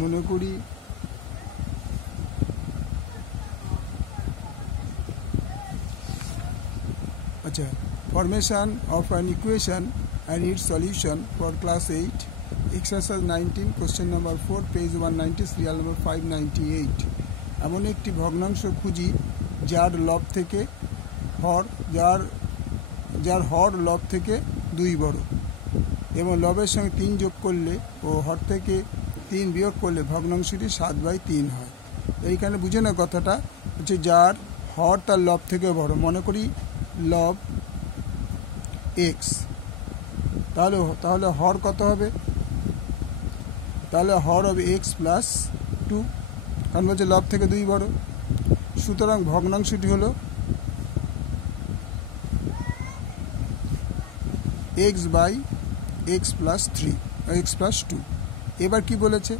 মনে করি আচ্ছা, formation of an equation and it's solution for class 8, exercise 19, question number 4, page 190, serial number 598। এমন একটি ভগ্নাংশ খুঁজি যার লব থেকে হর যার হর লব থেকে 2 বড় এবং লবের সঙ্গে 3 যোগ করলে ও হর থেকে 3 বিয়োগ করলে ভগ্নাংশটি 7/3 হয়। এইখানে বুঝে না কথাটা হচ্ছে যার হর তার লব থেকে বড়, মনে করি লব এক্স, তাহলে হর কত হবে? তাহলে হর হবে এক্স প্লাস 2, কারণ বলছে লব থেকে 2 বড়। সুতরাং ভগ্নাংশটি হলো x by x plus 3, x plus 2। এবার কি বলেছে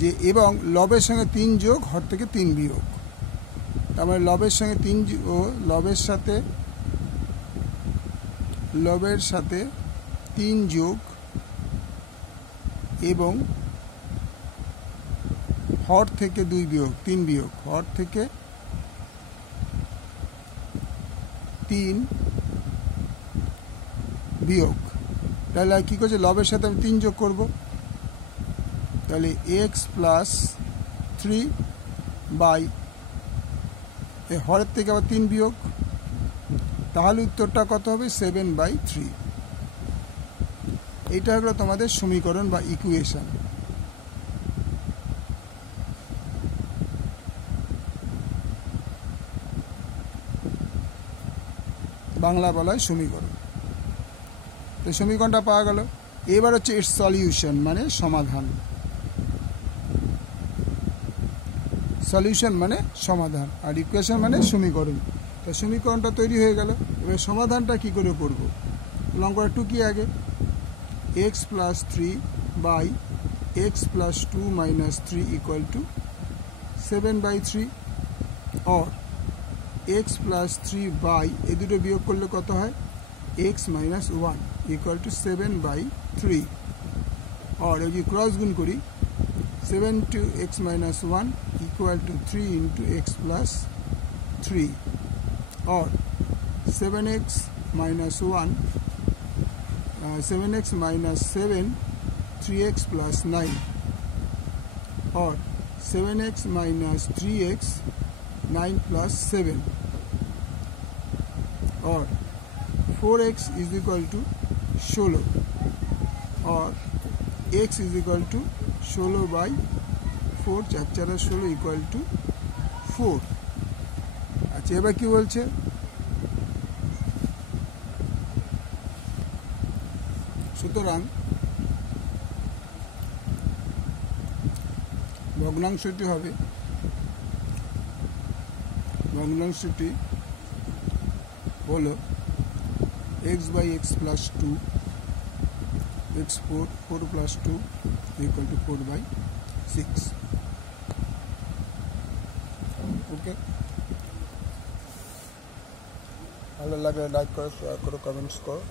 যে এবং লবের সঙ্গে 3 যোগ হর থেকে 3 বিয়োগ, তার মানে লবের সঙ্গে 3 ও লবের সাথে 3 যোগ এবং হর থেকে 2 বিয়োগ, 3 বিয়োগ, হর থেকে 3 বিয়োগ। তাহলে কী করছে, লবের সাথে আমি 3 যোগ করব, তাহলে এক্স প্লাস 3 বাই হরের থেকে আবার 3 বিয়োগ, তাহলে উত্তরটা কত হবে? 7/3। এইটা হলো তোমাদের সমীকরণ বা ইকুয়েশন। বাংলা বলা হয় সমীকরণ। তো সমীকরণটা পাওয়া গেল। এবার হচ্ছে এর সলিউশন মানে সমাধান। সলিউশন মানে সমাধান আর ইকুয়েশন মানে সমীকরণ। তো সমীকরণটা তৈরি হয়ে গেল। এবার সমাধানটা কি করে করব? লঙ্কার 2 কি আগে, x plus 3 by x plus 2 minus 3 equal to 7/3, or x plus 3 by এই দুটো বিয়োগ করলে কত হয়? X minus 1 equal to 7/3, or যদি ক্রস গুণ করি 7 to x minus 1 equal to 3 into x plus 3, or 7x minus 7 3x plus 9, or 7x minus 3x 9 plus 7, or 4x is equal to 16, or x is equal to 16/4, 4 × 16 equal to 4। আচ্ছা, এবার কি বলছে? সুতরাং ভগ্নাংশটি হলো x by x plus 2, x 4 plus 2 equal to 4/6। Okay, ভালো লাগলে like করো, শেয়ার করো, কমেন্টস করো।